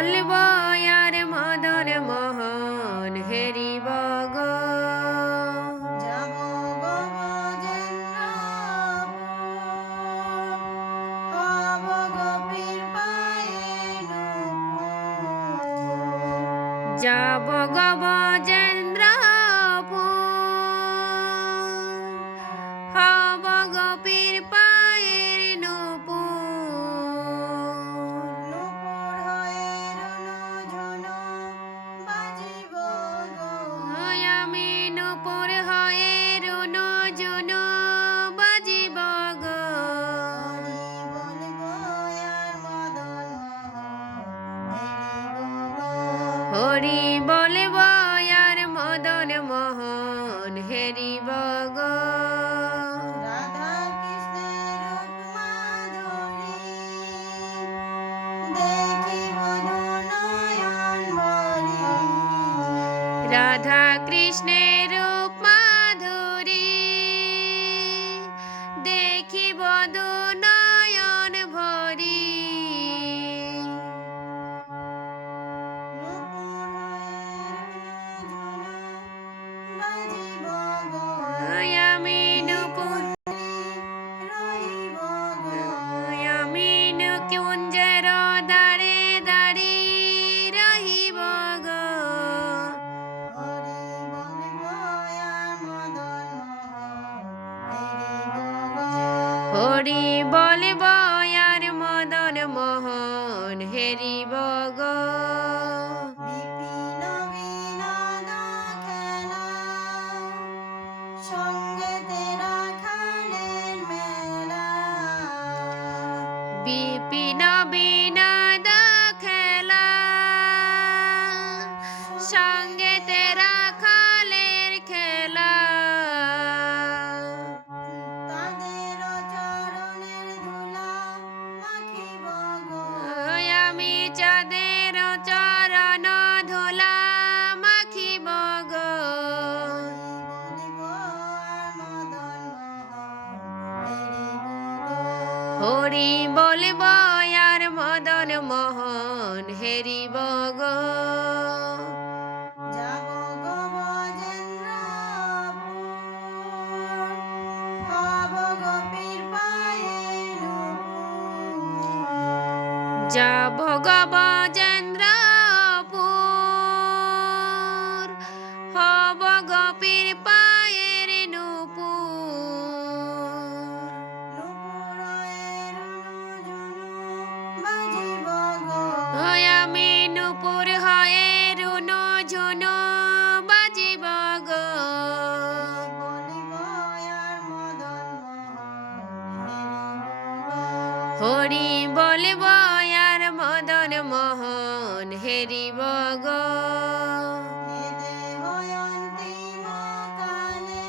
বলব আর মদন মোহন হেরিব গো। যাব গো ব্রজেন্দ্রপুর, হব গোপীর পায়ে নূপুর। যাব গো ব্রজেন্দ্রপুর, হব গোপীর পায়ের নূপুর। নূপুর হয়ে রুনু ঝুনু বাজিব গো। আমি নূপুর হয়ে রুনু ঝুনু বাজিব গো। হরি বলব আর মদন মোহন হেরিব গো। হরি বলব আর মদন মোহন হেরিব গো। রাধা কৃষ্ণের রূপ মাধুরী, দেখিব দু নয়ন ভরি। আমি নূপুর আমি কুঞ্জের দাঁড়ে দাঁড়ি রহিব গো। হরি বলব আর মদন মোহন হেরিব গো। বিপিন বিনোদ খেলা, সঙ্গেতে রাখালের মেলা। বিপিন বিনোদ খেলা, সঙ্গেতে রাখালের খেলা। তাদের চরণের ধুলা মাখিব গো। আমি চাঁদের চরণ ধুলা মাখিব গো। হরি বলব আর মদন মোহন হেরিব গো। যাব গো ব্রজেন্দ্রপুর, হব গোপীর পায়ে নূপুর। যাব গো ব্রজেন্দ্রপুর, হব গোপীর পায়ের নূপুর। নূপুর হয়ে রুনু ঝুনু বাজিব গো। আমি নূপুর হয়ে রুনু ঝুনু বাজিব গো। বলিব আর মদন মোহন হেরিব গো। হরি বলব আর মদন মোহন হেরিব গো। এ দেহ অন্তিম কালে,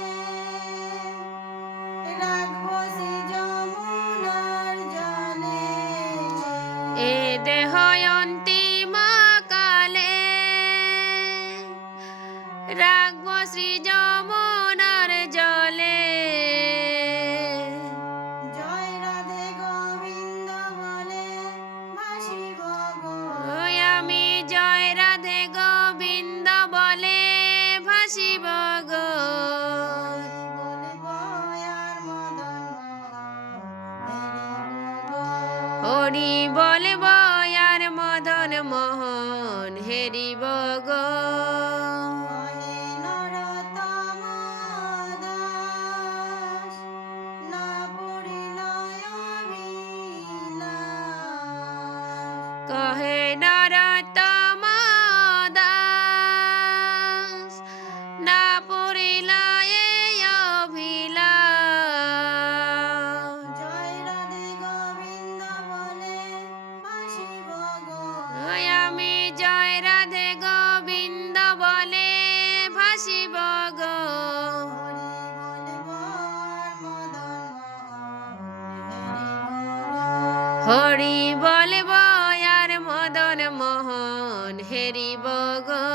রাখব শ্রী যমুনার জলে। এ দেহ অন্তিম কালে, রাখব শ্রী যমুনার জলে। জয় রাধে গোবিন্দ বলে ভাসিব গো। আমি জয় রাধে গোবিন্দ বলে ভাসিব গো। হরি বলব আর মদন মোহন হেরিব গো। হরি বলব আর মদন মোহন হেরিব গো। কহে নরোত্তম দাস, না পুরিল এই অভিলাষ। জয় রাধে গোবিন্দ বলে ভাসিব গো। আমি জয় রাধে গোবিন্দ বলে ভাসিব গো। হরি বলব আর মদন মোহন হেরিব গো। হরি বলব আর মদন মোহন হেরিব গো।